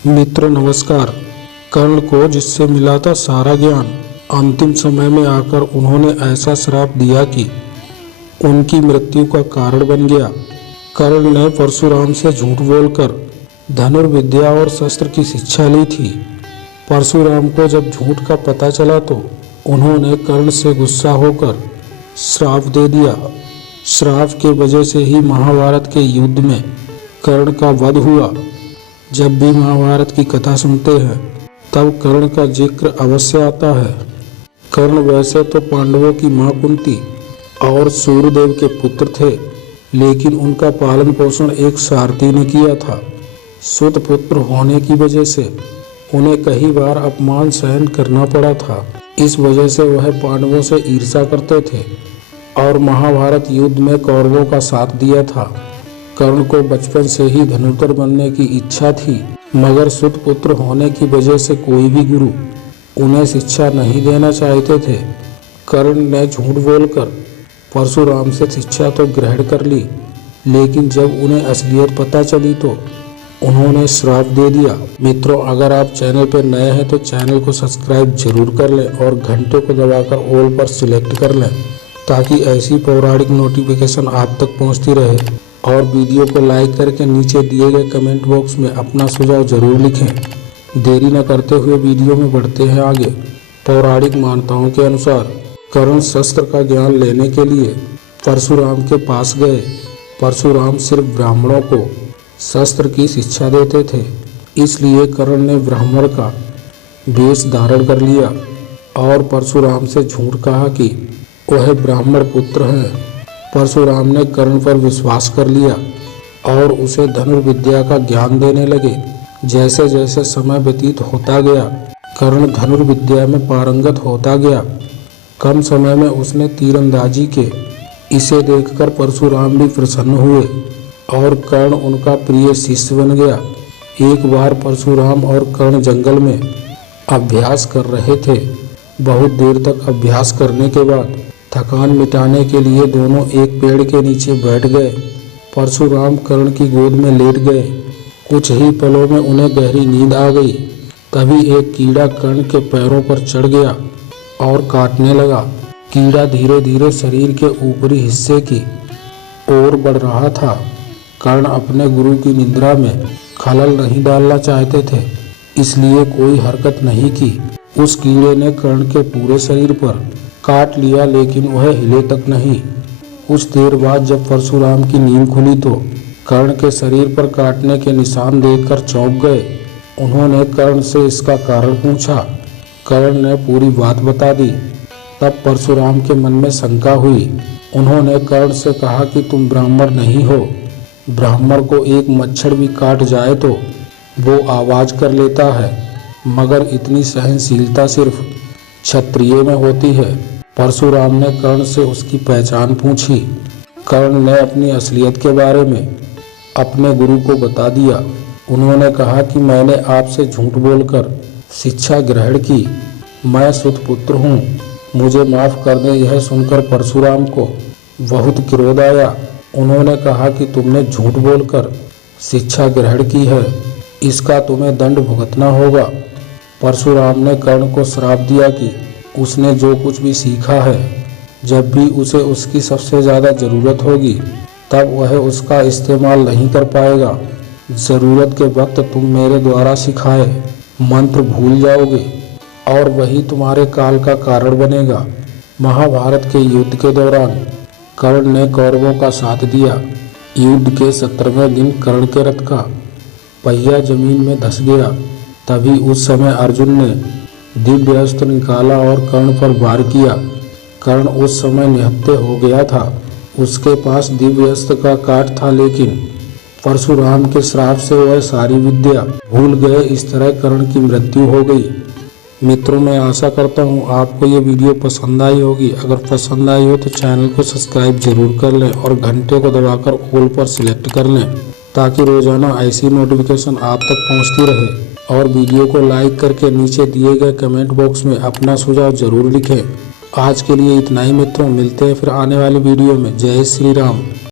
मित्र नमस्कार। कर्ण को जिससे मिला था सारा ज्ञान, अंतिम समय में आकर उन्होंने ऐसा श्राप दिया कि उनकी मृत्यु का कारण बन गया। कर्ण ने परशुराम से झूठ बोलकर धनुर्विद्या और शस्त्र की शिक्षा ली थी। परशुराम को जब झूठ का पता चला तो उन्होंने कर्ण से गुस्सा होकर श्राप दे दिया। श्राप के वजह से ही महाभारत के युद्ध में कर्ण का वध हुआ। जब भी महाभारत की कथा सुनते हैं तब कर्ण का जिक्र अवश्य आता है। कर्ण वैसे तो पांडवों की मां कुंती और सूर्यदेव के पुत्र थे, लेकिन उनका पालन पोषण एक सारथी ने किया था। सुत पुत्र होने की वजह से उन्हें कई बार अपमान सहन करना पड़ा था। इस वजह से वह पांडवों से ईर्ष्या करते थे और महाभारत युद्ध में कौरवों का साथ दिया था। कर्ण को बचपन से ही धनुर्धर बनने की इच्छा थी, मगर सुत पुत्र होने की वजह से कोई भी गुरु उन्हें शिक्षा नहीं देना चाहते थे। कर्ण ने झूठ बोलकर परशुराम से शिक्षा तो ग्रहण कर ली, लेकिन जब उन्हें असलियत पता चली तो उन्होंने श्राप दे दिया। मित्रों, अगर आप चैनल पर नए हैं तो चैनल को सब्सक्राइब जरूर कर लें और घंटे को दबाकर ऑल पर सिलेक्ट कर लें, ताकि ऐसी पौराणिक नोटिफिकेशन आप तक पहुंचती रहे। और वीडियो को लाइक करके नीचे दिए गए कमेंट बॉक्स में अपना सुझाव जरूर लिखें। देरी न करते हुए वीडियो में बढ़ते हैं आगे। पौराणिक मान्यताओं के अनुसार कर्ण शस्त्र का ज्ञान लेने के लिए परशुराम के पास गए। परशुराम सिर्फ ब्राह्मणों को शस्त्र की शिक्षा देते थे, इसलिए कर्ण ने ब्राह्मण का वेश धारण कर लिया और परशुराम से झूठ कहा कि वह ब्राह्मण पुत्र हैं। परशुराम ने कर्ण पर विश्वास कर लिया और उसे धनुर्विद्या का ज्ञान देने लगे। जैसे जैसे समय व्यतीत होता गया, कर्ण धनुर्विद्या में पारंगत होता गया। कम समय में उसने तीरंदाजी के। इसे देखकर परशुराम भी प्रसन्न हुए और कर्ण उनका प्रिय शिष्य बन गया। एक बार परशुराम और कर्ण जंगल में अभ्यास कर रहे थे। बहुत देर तक अभ्यास करने के बाद थकान मिटाने के लिए दोनों एक पेड़ के नीचे बैठ गए। परशुराम कर्ण की गोद में लेट गए। कुछ ही पलों में उन्हें गहरी नींद आ गई। तभी एक कीड़ा कर्ण के पैरों पर चढ़ गया और काटने लगा। कीड़ा धीरे धीरे शरीर के ऊपरी हिस्से की ओर बढ़ रहा था। कर्ण अपने गुरु की निद्रा में खलल नहीं डालना चाहते थे, इसलिए कोई हरकत नहीं की। उस कीड़े ने कर्ण के पूरे शरीर पर काट लिया, लेकिन वह हिले तक नहीं। कुछ देर बाद जब परशुराम की नींद खुली तो कर्ण के शरीर पर काटने के निशान देखकर चौंक गए। उन्होंने कर्ण से इसका कारण पूछा। कर्ण ने पूरी बात बता दी। तब परशुराम के मन में शंका हुई। उन्होंने कर्ण से कहा कि तुम ब्राह्मण नहीं हो। ब्राह्मण को एक मच्छर भी काट जाए तो वो आवाज कर लेता है, मगर इतनी सहनशीलता सिर्फ क्षत्रिय में होती है। परशुराम ने कर्ण से उसकी पहचान पूछी। कर्ण ने अपनी असलियत के बारे में अपने गुरु को बता दिया। उन्होंने कहा कि मैंने आपसे झूठ बोलकर शिक्षा ग्रहण की। मैं सुत पुत्र हूँ, मुझे माफ कर दें। यह सुनकर परशुराम को बहुत क्रोध आया। उन्होंने कहा कि तुमने झूठ बोलकर शिक्षा ग्रहण की है, इसका तुम्हें दंड भुगतना होगा। परशुराम ने कर्ण को श्राप दिया कि उसने जो कुछ भी सीखा है, जब भी उसे उसकी सबसे ज़्यादा ज़रूरत होगी तब वह उसका इस्तेमाल नहीं कर पाएगा। ज़रूरत के वक्त तुम मेरे द्वारा सिखाए मंत्र भूल जाओगे और वही तुम्हारे काल का कारण बनेगा। महाभारत के युद्ध के दौरान कर्ण ने कौरवों का साथ दिया। युद्ध के 17वें दिन कर्ण के रथ का पहिया जमीन में धंस गया। तभी उस समय अर्जुन ने दिव्य अस्त्र निकाला और कर्ण पर वार किया। कर्ण उस समय निहत्थे हो गया था। उसके पास दिव्य अस्त्र का काट था, लेकिन परशुराम के श्राप से वह सारी विद्या भूल गए। इस तरह कर्ण की मृत्यु हो गई। मित्रों, मैं आशा करता हूँ आपको ये वीडियो पसंद आई होगी। अगर पसंद आई हो तो चैनल को सब्सक्राइब जरूर कर लें और घंटे को दबाकर ऑल पर सिलेक्ट कर लें, ताकि रोजाना ऐसी नोटिफिकेशन आप तक पहुँचती रहे। और वीडियो को लाइक करके नीचे दिए गए कमेंट बॉक्स में अपना सुझाव जरूर लिखें। आज के लिए इतना ही मित्रों, मिलते हैं फिर आने वाली वीडियो में। जय श्री राम।